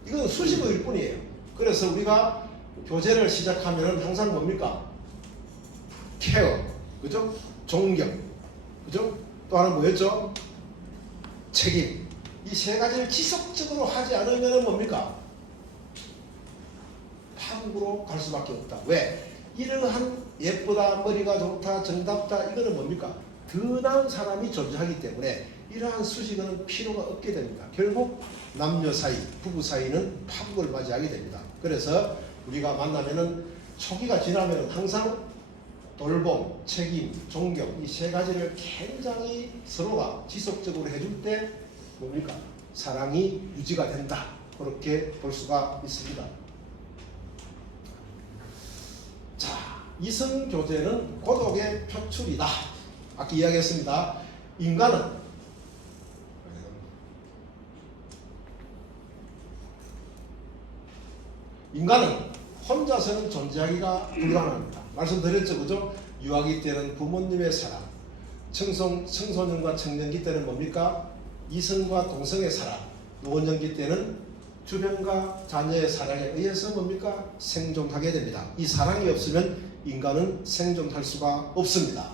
이건 수식어일 뿐이에요. 그래서 우리가 교제를 시작하면 항상 뭡니까? 케어, 그죠? 존경, 그죠? 또 하나 뭐였죠? 책임. 이 세 가지를 지속적으로 하지 않으면 뭡니까? 파국으로 갈 수밖에 없다. 왜? 이러한 예쁘다, 머리가 좋다, 정답다 이거는 뭡니까? 더 나은 사람이 존재하기 때문에 이러한 수식어는 필요가 없게 됩니다. 결국 남녀 사이, 부부 사이는 파국을 맞이하게 됩니다. 그래서 우리가 만나면은 초기가 지나면은 항상 돌봄, 책임, 존경 이 세 가지를 굉장히 서로가 지속적으로 해줄 때 뭡니까? 사랑이 유지가 된다. 그렇게 볼 수가 있습니다. 자, 이성교제는 고독의 표출이다. 아까 이야기했습니다. 인간은 혼자서는 존재하기가 불가능합니다. 말씀드렸죠, 그죠? 유아기 때는 부모님의 사랑, 청소년과 청년기 때는 뭡니까? 이성과 동성의 사랑, 노년기 때는 주변과 자녀의 사랑에 의해서 뭡니까? 생존하게 됩니다. 이 사랑이 없으면 인간은 생존할 수가 없습니다.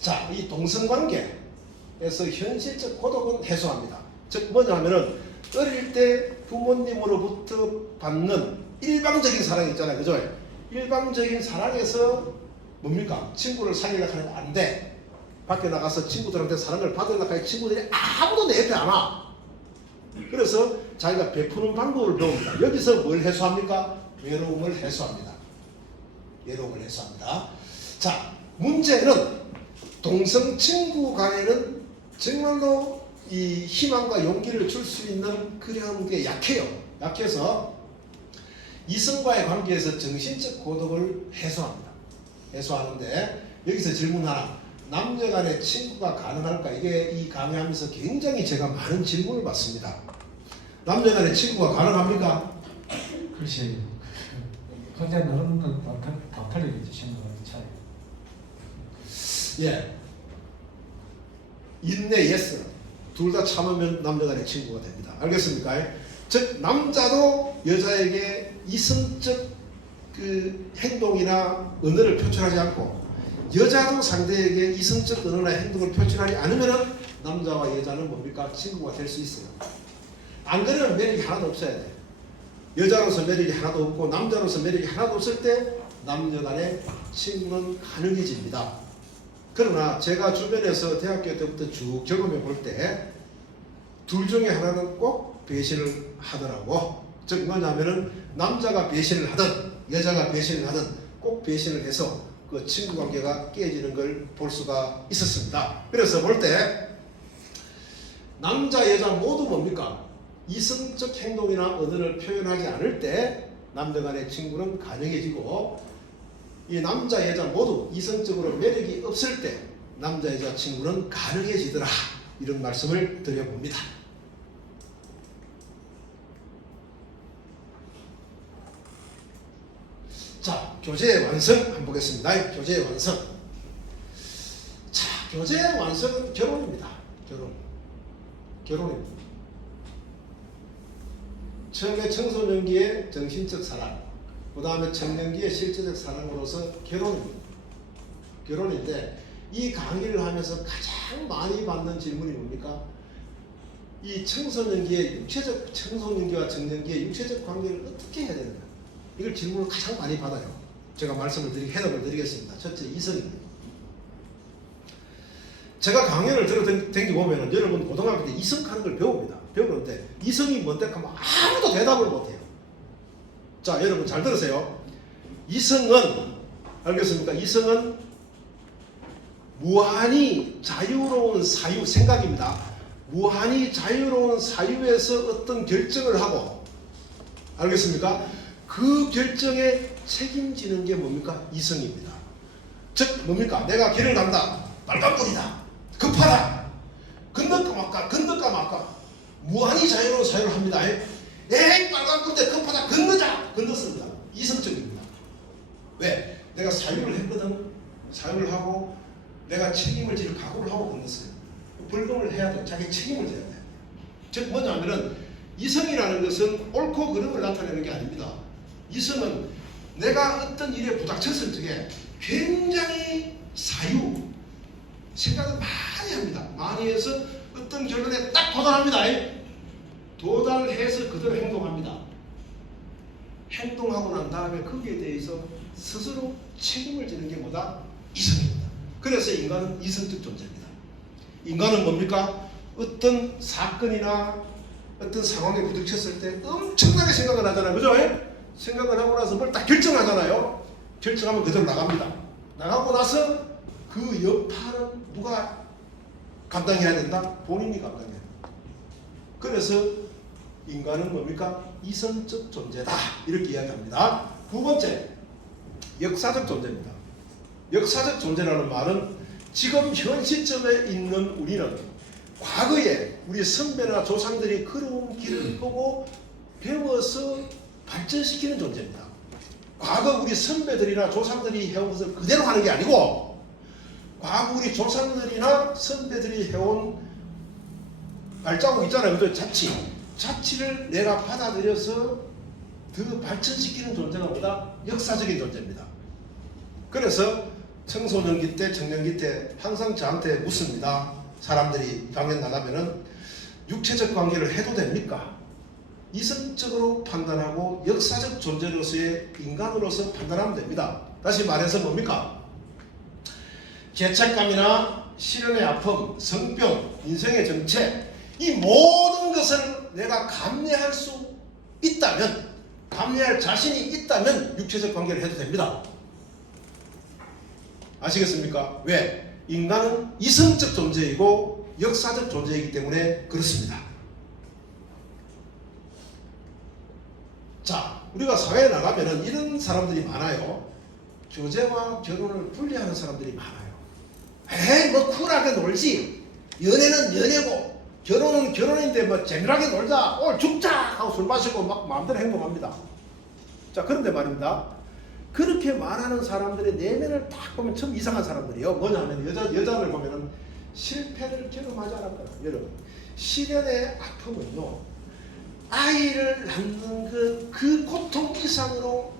자, 이 동성관계에서 현실적 고독은 해소합니다. 즉 뭐냐 하면은 어릴 때 부모님으로부터 받는 일방적인 사랑이 있잖아요. 그죠? 일방적인 사랑에서 뭡니까? 친구를 사귀려고 하면 안 돼. 밖에 나가서 친구들한테 사랑을 받으려고 하면 친구들이 아무도 내 옆에 안 와. 그래서 자기가 베푸는 방법을 배웁니다. 여기서 뭘 해소합니까? 외로움을 해소합니다. 외로움을 해소합니다. 자, 문제는 동성 친구 간에는 정말로 이 희망과 용기를 줄 수 있는 그런 게 약해요. 약해서 이성과의 관계에서 정신적 고독을 해소합니다. 해소하는데 여기서 질문 하나. 남녀 간의 친구가 가능할까? 이게 이 강의하면서 굉장히 제가 많은 질문을 받습니다. 남녀 간의 친구가 가능합니까? 글쎄요. 근데 너는 다 틀리겠지, 친구가 차이. 예. 인내, 예스. 둘 다 참으면 남녀 간의 친구가 됩니다. 알겠습니까? 즉, 남자도 여자에게 이성적 그 행동이나 언어를 표출하지 않고 여자도 상대에게 이성적 언어나 행동을 표출하지 않으면 남자와 여자는 뭡니까? 친구가 될 수 있어요. 안 그러면 매력이 하나도 없어야 돼요. 여자로서 매력이 하나도 없고 남자로서 매력이 하나도 없을 때 남녀 간의 친구는 가능해집니다. 그러나 제가 주변에서 대학교 때부터 쭉 경험해 볼 때 둘 중에 하나는 꼭 배신을 하더라고. 즉 뭐냐면은 남자가 배신을 하든 여자가 배신을 하든 꼭 배신을 해서 그 친구 관계가 깨지는 걸 볼 수가 있었습니다. 그래서 볼 때 남자 여자 모두 뭡니까? 이성적 행동이나 언어를 표현하지 않을 때 남녀 간의 친구는 가능해지고 이 남자 여자 모두 이성적으로 매력이 없을 때 남자 여자 친구는 가능해지더라. 이런 말씀을 드려봅니다. 자, 교제의 완성 한번 보겠습니다. 교제의 완성. 자, 교제의 완성은 결혼입니다. 결혼입니다. 처음에 청소년기의 정신적 사랑, 그 다음에 청년기의 실제적 사랑으로서 결혼인데 이 강의를 하면서 가장 많이 받는 질문이 뭡니까? 이 청소년기의 청소년기와 청년기의 육체적 관계를 어떻게 해야 되는가? 이걸 질문을 가장 많이 받아요. 제가 해답을 드리겠습니다. 첫째, 이성입니다. 제가 강연을 들어댕기 보면은 여러분 고등학교 때 이성하는 걸 배우는데 이성이 뭔데 하면 아무도 대답을 못해요. 자, 여러분 잘 들으세요. 이성은 알겠습니까? 이성은 무한히 자유로운 사유, 생각입니다. 무한히 자유로운 사유에서 어떤 결정을 하고, 알겠습니까? 그 결정에 책임지는 게 뭡니까? 이성입니다. 즉 뭡니까? 내가 길을 간다. 빨간불이다. 급하다. 건널까 말까. 무한히 자유로운 사유를 합니다. 에이, 빨간불인데 급하다. 건넜습니다. 이성적입니다. 왜? 내가 사유를 했거든. 사유를 하고 내가 책임을 질 각오를 하고 건넜어요. 벌금을 해야 돼. 자기 책임을 져야 돼. 즉 뭐냐면은 이성이라는 것은 옳고 그름을 나타내는 게 아닙니다. 이성은 내가 어떤 일에 부닥쳤을 적에 굉장히 생각을 많이 합니다. 많이 해서 어떤 결론에 딱 도달합니다. 도달해서 그대로 행동합니다. 행동하고 난 다음에 거기에 대해서 스스로 책임을 지는 게 뭐다? 이성입니다. 그래서 인간은 이성적 존재입니다. 인간은 뭡니까? 어떤 사건이나 어떤 상황에 부딪혔을 때 엄청나게 생각을 하잖아요. 그죠? 생각을 하고 나서 뭘 딱 결정하잖아요. 결정하면 그대로 나갑니다. 나가고 나서 그 여파는 누가 감당해야 된다? 본인이 감당해야 된다. 그래서 인간은 뭡니까? 이성적 존재다. 이렇게 이야기합니다. 두 번째, 역사적 존재입니다. 역사적 존재라는 말은 지금 현 시점에 있는 우리는 과거에 우리 선배나 조상들이 걸어온 길을 보고 배워서 발전시키는 존재입니다. 과거 우리 선배들이나 조상들이 해온 것을 그대로 하는 게 아니고 과거 우리 조상들이나 선배들이 해온 발자국 있잖아요. 그 자치를 내가 받아들여서 더 발전시키는 존재가 뭐다? 역사적인 존재입니다. 그래서 청소년기 때, 청년기 때 항상 저한테 묻습니다. 사람들이 강연 나가면은 육체적 관계를 해도 됩니까? 이성적으로 판단하고 역사적 존재로서의 인간으로서 판단하면 됩니다. 다시 말해서 뭡니까? 죄책감이나 실현의 아픔, 성병, 인생의 정체, 이 모든 것을 내가 감내할 수 있다면, 감내할 자신이 있다면 육체적 관계를 해도 됩니다. 아시겠습니까? 왜? 인간은 이성적 존재이고 역사적 존재이기 때문에 그렇습니다. 자, 우리가 사회에 나가면은 이런 사람들이 많아요. 교제와 결혼을 분리하는 사람들이 많아요. 에이, 뭐 쿨하게 놀지. 연애는 연애고 결혼은 결혼인데 뭐 재미나게 놀자. 오늘 죽자 하고 술 마시고 막 마음대로 행동합니다. 자, 그런데 말입니다. 그렇게 말하는 사람들의 내면을 딱 보면 참 이상한 사람들이에요. 뭐냐면 여자를 보면은 실패를 경험하지 않았거나, 여러분 실연의 아픔은요, 아이를 낳는 그 고통 이상으로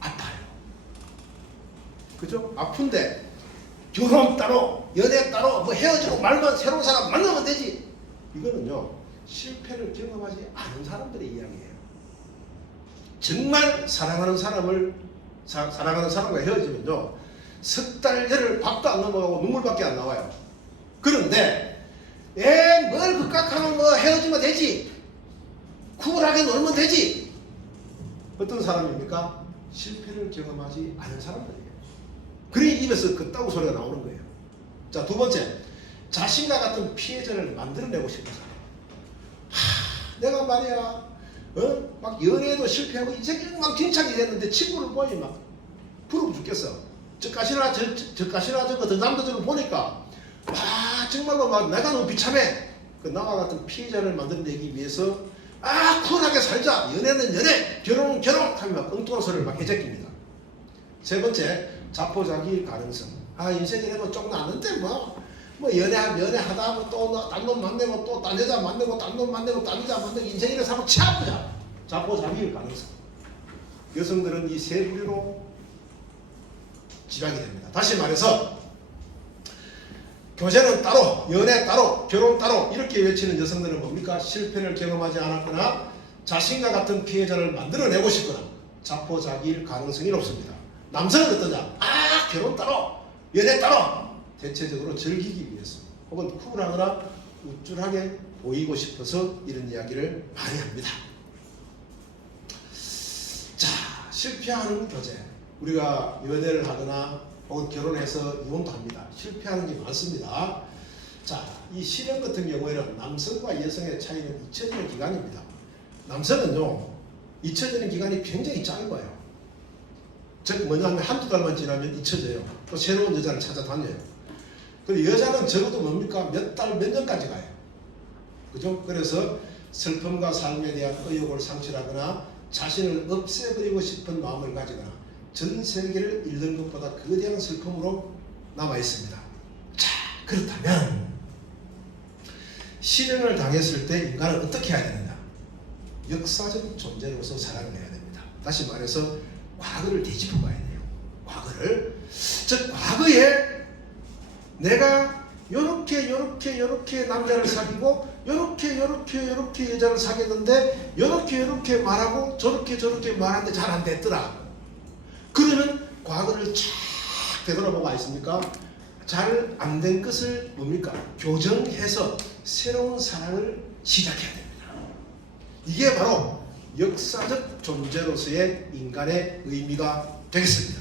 아파요. 그죠? 아픈데 결혼 따로, 연애 따로, 뭐 헤어지고 말만 새로운 사람 만나면 되지. 이거는요, 실패를 경험하지 않은 사람들의 이야기예요. 정말 사랑하는 사람과 헤어지면요, 석 달, 열흘 밥도 안 넘어가고 눈물밖에 안 나와요. 그런데 뭘 극각하면 뭐 헤어지면 되지, 쿨하게 놀면 되지. 어떤 사람입니까? 실패를 경험하지 않은 사람들이에요. 그러니 입에서 그따구 소리가 나오는 거예요. 자, 두 번째, 자신과 같은 피해자를 만들어내고 싶은 사람. 내가 말이야, 막 연애도 실패하고 인생이 막 진창이 됐는데 친구를 보니 막 부러워 죽겠어. 저까시나 저거 더 남자들을 보니까 정말로 막 내가 너무 비참해. 그 나와 같은 피해자를 만들어내기 위해서 쿨하게 살자. 연애는 연애, 결혼은 결혼 하면 막 엉뚱한 소리를 막 해제낍니다. 세 번째, 자포자기 가능성. 인생이라도 조금 아는데 뭐 연애하다 하고 또 딴 놈 만나고 또 딴 여자 만나고 딴 놈 만나고 딴 여자 만나고 인생이라 사면 치 아프자. 자포자기일 가능성. 여성들은 이 세 부류로 집약이 됩니다. 다시 말해서 교제는 따로, 연애 따로, 결혼 따로 이렇게 외치는 여성들은 뭡니까? 실패를 경험하지 않았거나 자신과 같은 피해자를 만들어내고 싶거나 자포자기일 가능성이 높습니다. 남성은 어떠냐? 결혼 따로, 연애 따로. 대체적으로 즐기기 위해서 혹은 쿨하거나 우쭐하게 보이고 싶어서 이런 이야기를 많이 합니다. 자, 실패하는 교제. 우리가 연애를 하거나 혹은 결혼해서 이혼도 합니다. 실패하는 게 많습니다. 자, 이 실현 같은 경우에는 남성과 여성의 차이는 잊혀지는 기간입니다. 남성은요, 잊혀지는 기간이 굉장히 짧아요. 즉 뭐냐 하면 한두 달만 지나면 잊혀져요. 또 새로운 여자를 찾아다녀요. 그리고 여자는 적어도 뭡니까? 몇 달, 몇 년까지 가요. 그죠? 그래서 슬픔과 삶에 대한 의욕을 상실하거나 자신을 없애버리고 싶은 마음을 가지거나 전 세계를 잃는 것보다 거대한 슬픔으로 남아 있습니다. 자, 그렇다면 실현을 당했을 때 인간은 어떻게 해야 되느냐? 역사적 존재로서 살아가야 됩니다. 다시 말해서 과거를 되짚어 봐야 돼요. 과거를. 즉 과거에 내가 요렇게 남자를 사귀고 요렇게 여자를 사귀었는데 요렇게 말하고 저렇게 말하는데 잘 안 됐더라. 그러면 과거를 쫙 되돌아보고 있습니까? 잘 안 된 것을 뭡니까? 교정해서 새로운 사랑을 시작해야 됩니다. 이게 바로 역사적 존재로서의 인간의 의미가 되겠습니다.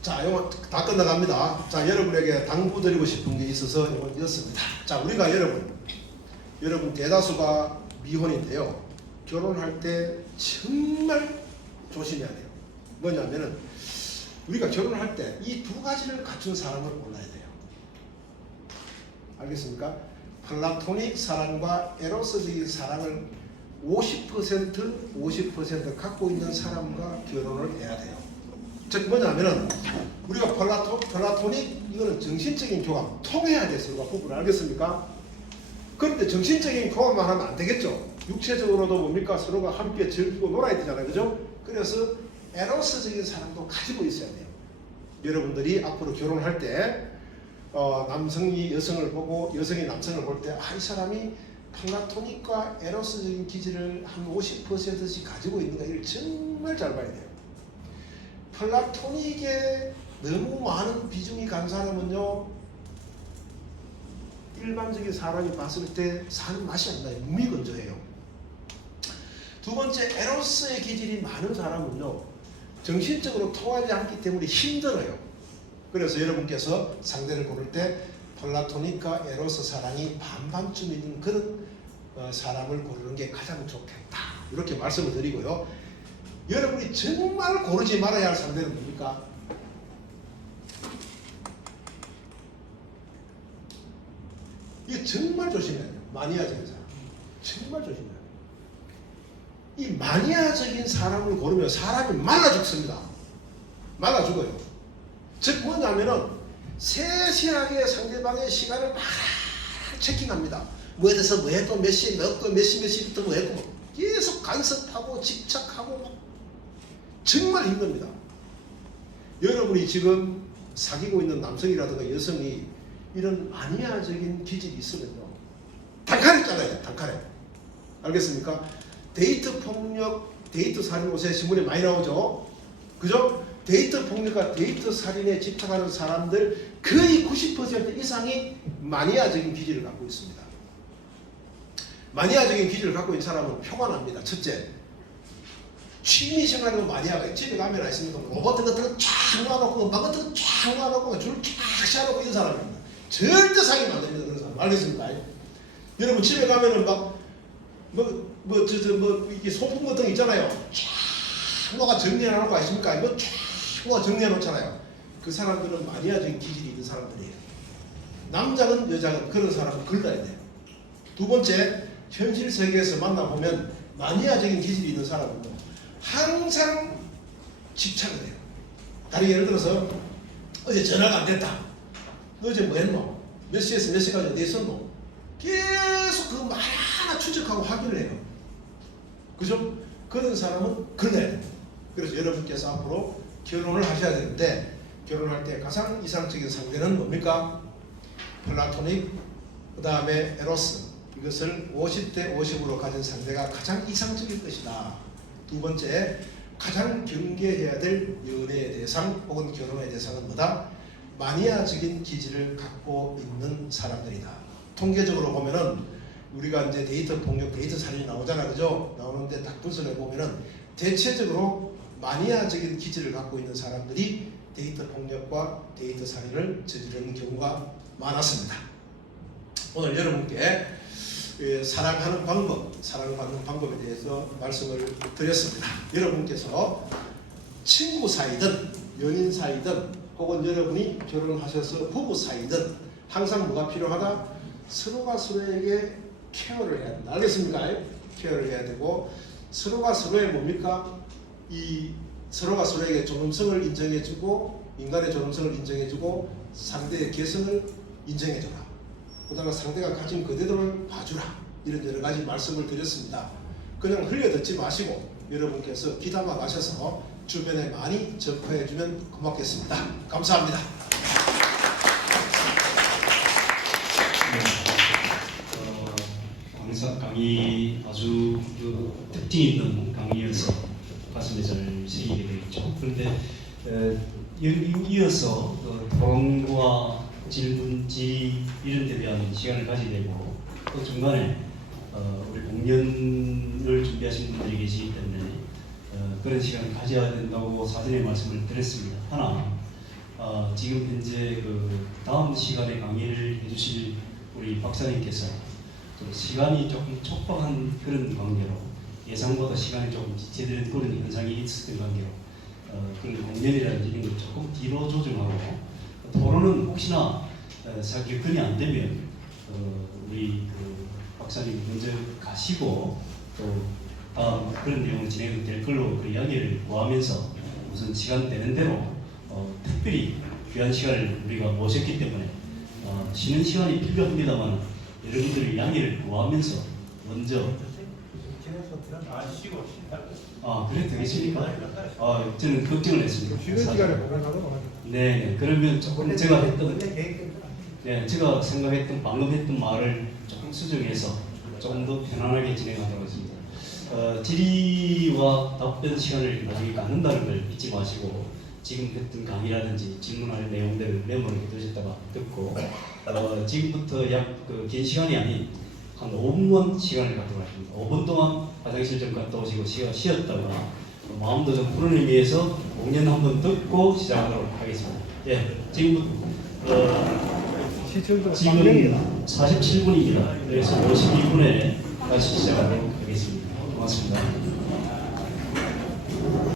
자, 이거 다 끝나갑니다. 자, 여러분에게 당부드리고 싶은 게 있어서 이걸 였습니다. 자, 우리가 여러분 대다수가 미혼인데요. 결혼할 때 정말 조심해야 돼요. 뭐냐면은 우리가 결혼할 때 이 두 가지를 갖춘 사람을 골라야 돼요. 알겠습니까? 플라토닉 사랑과 에로스적인 사랑을 50% 갖고 있는 사람과 결혼을 해야 돼요. 즉 뭐냐면은 우리가 플라토닉 이거는 정신적인 교감, 통해야 돼 서로가 부부를. 알겠습니까? 그런데 정신적인 교감만 하면 안 되겠죠. 육체적으로도 뭡니까? 서로가 함께 즐기고 놀아야 되잖아요. 그죠? 그래서 에로스적인 사랑도 가지고 있어야 돼요. 여러분들이 앞으로 결혼할 때 남성이 여성을 보고 여성이 남성을 볼 때 이 사람이 플라토닉과 에로스적인 기질을 한 50%씩 가지고 있는가 이걸 정말 잘 봐야 돼요. 플라토닉에 너무 많은 비중이 간 사람은요, 일반적인 사람이 봤을 때 사는 맛이 안 나요. 무미건조해요. 두 번째, 에로스의 기질이 많은 사람은요, 정신적으로 통하지 않기 때문에 힘들어요. 그래서 여러분께서 상대를 고를 때 플라토닉과 에로스 사랑이 반반쯤 있는 그런 사람을 고르는 게 가장 좋겠다. 이렇게 말씀을 드리고요. 여러분이 정말 고르지 말아야 할 상대는 뭡니까? 이거 정말 조심해야 돼요. 마니아적인 사람. 정말 조심해야 돼요. 이 마니아적인 사람을 고르면 사람이 말라 죽습니다. 말라 죽어요. 즉 뭐냐면은 세세하게 상대방의 시간을 막 체킹합니다. 뭐에 대해서 뭐 했고 몇 시에 몇 시부터 뭐 했고 계속 간섭하고 집착하고 막 정말 힘듭니다. 여러분이 지금 사귀고 있는 남성이라든가 여성이 이런 마니아적인 기질이 있으면요, 단칼에 잘라요. 단칼에. 알겠습니까? 데이트 폭력, 데이트 살인 요새 신문에 많이 나오죠. 그죠? 데이트 폭력과 데이트 살인에 집착하는 사람들 거의 90% 이상이 마니아적인 기질을 갖고 있습니다. 마니아적인 기질을 갖고 있는 사람은 표가 납니다. 첫째, 취미생활에도 마니아가 집에 가면 있습니다. 로봇 같은 거 쫙 놔놓고 음악 같은 거 쫙 놔놓고 줄을 쫙 씌워놓고 있는 사람입니다. 절대 사귀면 안 됩니다. 그런 사람. 알겠습니까? 여러분 집에 가면은 이게 소품 같은 거 있잖아요. 쫙 뭐가 정리해놓고 아십니까? 쫙 뭐가 정리해놓잖아요. 그 사람들은 마니아적인 기질이 있는 사람들이에요. 남자든 여자든 그런 사람은 걸러야 돼요. 두 번째, 현실 세계에서 만나보면 마니아적인 기질이 있는 사람은 항상 집착을 해요. 다른 예를 들어서 어제 전화가 안 됐다. 너 어제 뭐 했노? 몇 시에서 몇 시까지 어디 있었노? 계속 그 말 추적하고 확인을 해요. 그죠? 그런 사람은 걸려야 돼요. 그래서 여러분께서 앞으로 결혼을 하셔야 되는데 결혼할 때 가장 이상적인 상대는 뭡니까? 플라토닉, 그 다음에 에로스. 이것을 50대 50으로 가진 상대가 가장 이상적일 것이다. 두 번째, 가장 경계해야 될 연애의 대상 혹은 결혼의 대상은 뭐다? 마니아적인 기질을 갖고 있는 사람들이다. 통계적으로 보면은 우리가 이제 데이터 폭력, 데이터 살인이 나오잖아, 그죠? 나오는데 딱 분석해 보면은 대체적으로 마니아적인 기질을 갖고 있는 사람들이 데이터 폭력과 데이터 살인을 저지르는 경우가 많았습니다. 오늘 여러분께 사랑하는 방법, 사랑받는 방법에 대해서 말씀을 드렸습니다. 여러분께서 친구 사이든 연인 사이든 혹은 여러분이 결혼하셔서 부부 사이든 항상 뭐가 필요하다? 서로가 서로에게 케어를 해야 된다. 알겠습니까? 케어를 해야 되고 서로가 서로의 뭡니까? 이 서로가 서로에게 존엄성을 인정해주고 인간의 존엄성을 인정해주고 상대의 개성을 인정해줘라. 그 다음에 상대가 가진 그대로를 봐주라. 이런 여러 가지 말씀을 드렸습니다. 그냥 흘려듣지 마시고 여러분께서 귀담아 가셔서 주변에 많이 접해주면 고맙겠습니다. 감사합니다. 강의 아주 특징 있는 강의여서 가슴에 잘 새기게 되겠죠. 그런데 이어서 토론과 질문, 질의 이런 데 대한 시간을 가지게 되고 또 중간에 우리 공연을 준비하신 분들이 계시기 때문에 그런 시간을 가져야 된다고 사전에 말씀을 드렸습니다. 하나 지금 현재 다음 시간에 강의를 해주실 우리 박사님께서 시간이 조금 촉박한 그런 관계로 예상보다 시간이 조금 제대로 그런 현상이 있었던 관계로 그런 공연이라든지 이런 걸 조금 뒤로 조정하고 토론은 혹시나 사격근이 안 되면 우리 박사님 먼저 가시고 또 다음 그런 내용을 진행될 걸로 그 이야기를 구하면서 우선 시간 되는 대로 특별히 귀한 시간을 우리가 모셨기 때문에 쉬는 시간이 필요합니다만 여러분들의 양해를 구하면서 먼저 그래 되겠습니까? 저는 걱정을 했습니다. 쉬는 시간에 보관하도록 네, 그러면 조금 제가 생각했던 방금 했던 말을 조금 수정해서 조금 더 편안하게 진행하도록 하겠습니다. 질의와 답변 시간을 나중에 갖는다는 걸 잊지 마시고 지금 했던 강의라든지 질문할 내용들을 메모를 해두셨다가 듣고 지금부터 약 긴 시간이 아닌 한 5분만 시간을 갖도록 하십니다. 5분 동안 화장실 좀 갔다 오시고 쉬었다가 마음도 좀 푸는 의미에서 공연 한번 듣고 시작하도록 하겠습니다. 예, 지금부터 지금 47분입니다. 그래서 52분에 다시 시작하도록 하겠습니다. 고맙습니다.